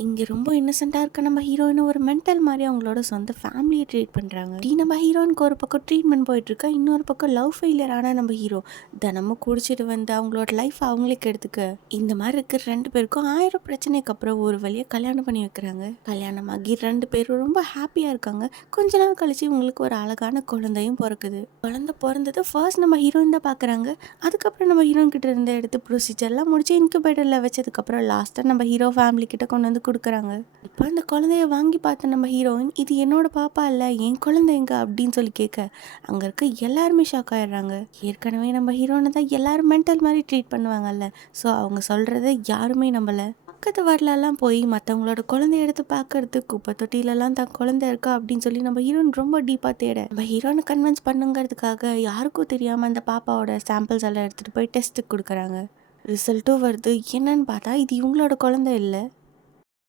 இங்க ரொம்ப இன்னசென்ட்டா இருக்க நம்ம ஹீரோயின ஒரு மென்டல் மாரி அவங்களோட சொந்த ஃபேமிலிய ட்ரீட் பண்றாங்க. நம்ம ஹீரோயினுக்கு ஒரு பக்கம் ட்ரீட்மெண்ட் போயிட்டுருக்கு. இன்னொரு பக்கம் லவ் ஃபெயிலியர் ஆன நம்ம ஹீரோ தினமும் குடிச்சிட்டு வந்து அவங்களோட லைஃப் அவங்களே கெடுத்துக்க. இந்த மாரி இருக்கிற 2 பேருக்கும் 1000 பிரச்சனைக்கு அப்புறம் ஒரு வழியா கல்யாணம் பண்ணி வைக்கிறாங்க. கல்யாணமாகி 2 பேரும் ரொம்ப ஹாப்பியா இருக்காங்க. கொஞ்ச நாள் கழிச்சு இவங்களுக்கு ஒரு அழகான குழந்தையும் பொறக்குது. குழந்தை பொறந்தது ஃபர்ஸ்ட் நம்ம ஹீரோயின் தான் பார்க்குறாங்க. அதுக்கப்புறம் நம்ம ஹீரோயின் கிட்ட இருந்து எடுத்து ப்ரொசீஜர்லாம் முடிச்சு இன்குபேட்டர்ல வச்சதுக்கப்புறம் லாஸ்ட்டாக நம்ம ஹீரோ ஃபேமிலி கிட்ட கொண்டு வந்து கொடுக்குறாங்க. இப்போ அந்த குழந்தைய வாங்கி பார்த்த நம்ம ஹீரோயின் இது என்னோட பாப்பா இல்லை என் குழந்தை எங்க அப்படின்னு சொல்லி கேட்க அங்கே இருக்க எல்லாருமே ஷாக் ஆயிடுறாங்க. ஏற்கனவே நம்ம ஹீரோனை தான் எல்லாரும் மென்டல் மாதிரி ட்ரீட் பண்ணுவாங்கல்ல. ஸோ அவங்க சொல்கிறத யாருமே நம்பலை. பக்கத்து வார்டிலலாம் போய் மற்றவங்களோட குழந்தைய எடுத்து பார்க்கறது குப்பை தொட்டிலலாம் தான் குழந்தை இருக்கா அப்படின்னு சொல்லி நம்ம ஹீரோயின் ரொம்ப டீப்பாக தேட நம்ம ஹீரோனை கன்வின்ஸ் பண்ணுங்கிறதுக்காக யாருக்கும் தெரியாமல் அந்த பாப்பாவோட சாம்பிள்ஸ் எல்லாம் எடுத்துகிட்டு போய் டெஸ்ட்டுக்கு கொடுக்குறாங்க. ரிசல்ட்டும் வருது. என்னன்னு பார்த்தா இது இவங்களோட குழந்தை இல்லை.